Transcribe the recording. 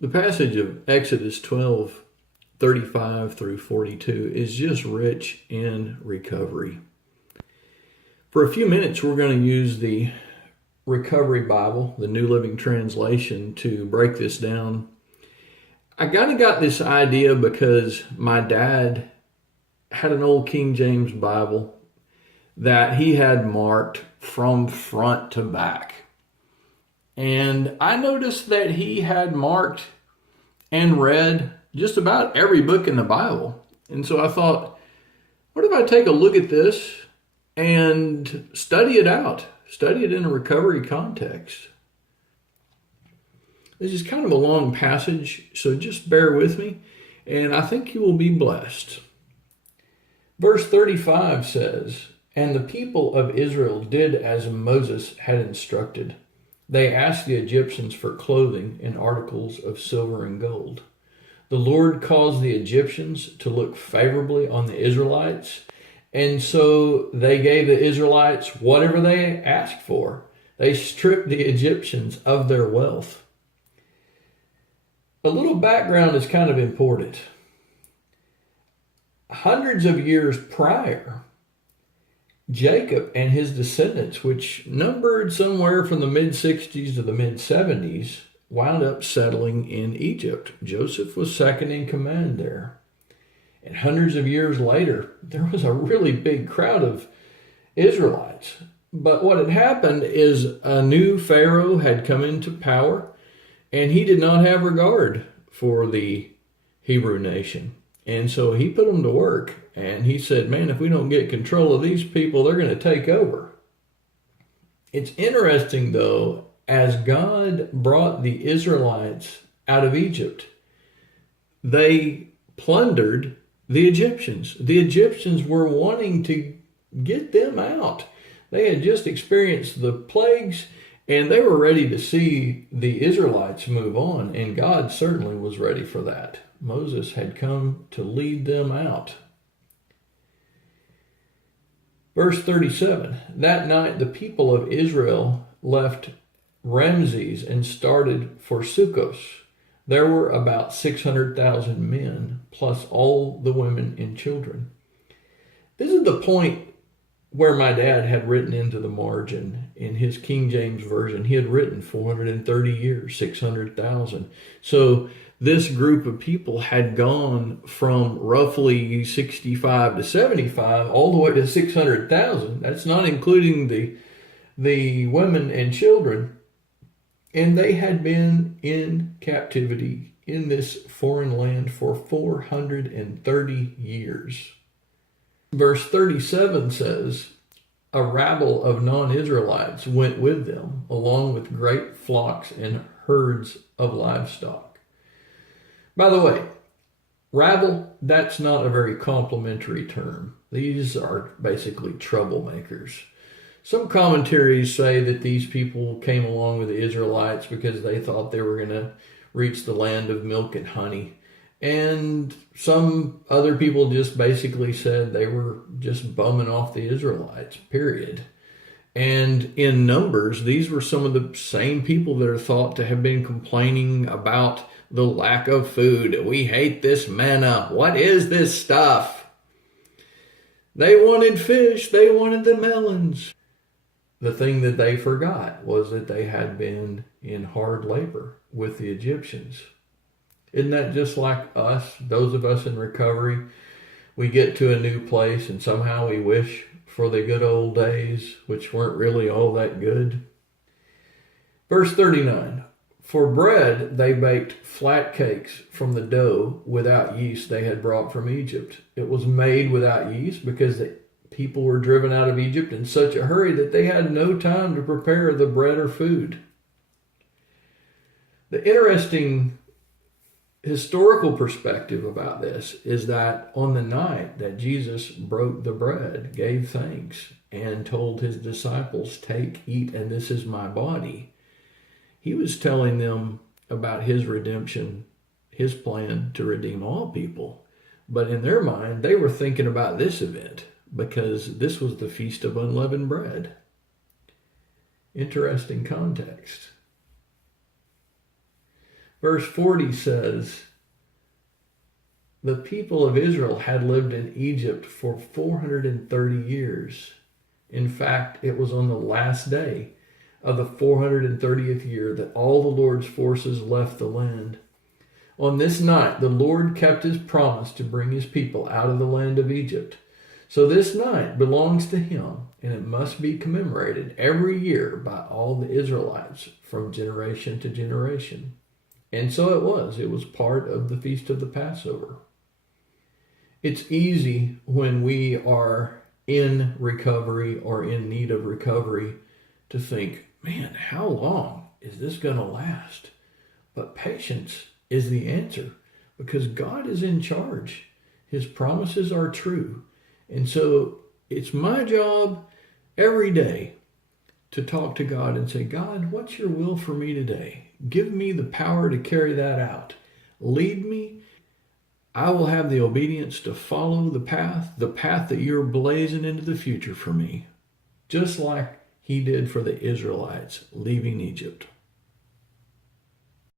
The passage of Exodus 12:35 through 42 is just rich in recovery. For a few minutes, we're going to use the Recovery Bible, the New Living Translation, to break this down. I kind of got this idea because my dad had an old King James Bible that he had marked from front to back. And I noticed that he had marked and read just about every book in the Bible. And so I thought, what if I take a look at this and study it out? Study it in a recovery context. This is kind of a long passage, so just bear with me, and I think you will be blessed. Verse 35 says, "And the people of Israel did as Moses had instructed. They asked the Egyptians for clothing and articles of silver and gold. The Lord caused the Egyptians to look favorably on the Israelites, and so they gave the Israelites whatever they asked for. They stripped the Egyptians of their wealth." A little background is kind of important. Hundreds of years prior, Jacob and his descendants, which numbered somewhere from the mid-60s to the mid-70s, wound up settling in Egypt. Joseph was second in command there. And hundreds of years later, there was a really big crowd of Israelites. But what had happened is a new Pharaoh had come into power, and he did not have regard for the Hebrew nation. And so he put them to work. And he said, man, if we don't get control of these people, they're going to take over. It's interesting, though, as God brought the Israelites out of Egypt, they plundered the Egyptians. The Egyptians were wanting to get them out. They had just experienced the plagues, and they were ready to see the Israelites move on, and God certainly was ready for that. Moses had come to lead them out. Verse 37, "That night the people of Israel left Ramses and started for Sukkos. There were about 600,000 men, plus all the women and children." This is the point where my dad had written into the margin in his King James Version. He had written 430 years, 600,000. So this group of people had gone from roughly 65 to 75 all the way to 600,000. That's not including the women and children. And they had been in captivity in this foreign land for 430 years. Verse 37 says, "A rabble of non-Israelites went with them, along with great flocks and herds of livestock." By the way, rabble, that's not a very complimentary term. These are basically troublemakers. Some commentaries say that these people came along with the Israelites because they thought they were going to reach the land of milk and honey. And some other people just basically said they were just bumming off the Israelites, period. And in Numbers, these were some of the same people that are thought to have been complaining about the lack of food. We hate this manna. What is this stuff? They wanted fish. They wanted the melons. The thing that they forgot was that they had been in hard labor with the Egyptians. Isn't that just like us, those of us in recovery? We get to a new place and somehow we wish for the good old days, which weren't really all that good. Verse 39, "For bread they baked flat cakes from the dough without yeast they had brought from Egypt. It was made without yeast because the people were driven out of Egypt in such a hurry that they had no time to prepare the bread or food." The interesting historical perspective about this is that on the night that Jesus broke the bread, gave thanks, and told his disciples, "Take, eat, and this is my body," he was telling them about his redemption, his plan to redeem all people. But in their mind, they were thinking about this event because this was the Feast of Unleavened Bread. Interesting context. Verse 40 says, the people of Israel had lived in Egypt for 430 years. In fact, it was on the last day of the 430th year that all the Lord's forces left the land. On this night, the Lord kept his promise to bring his people out of the land of Egypt. So this night belongs to him, and it must be commemorated every year by all the Israelites from generation to generation. And so it was. It was part of the Feast of the Passover. It's easy when we are in recovery or in need of recovery to think, man, how long is this going to last? But patience is the answer, because God is in charge. His promises are true. And so it's my job every day to talk to God and say, God, what's your will for me today? Give me the power to carry that out. Lead me. I will have the obedience to follow the path that you're blazing into the future for me, just like he did for the Israelites leaving Egypt.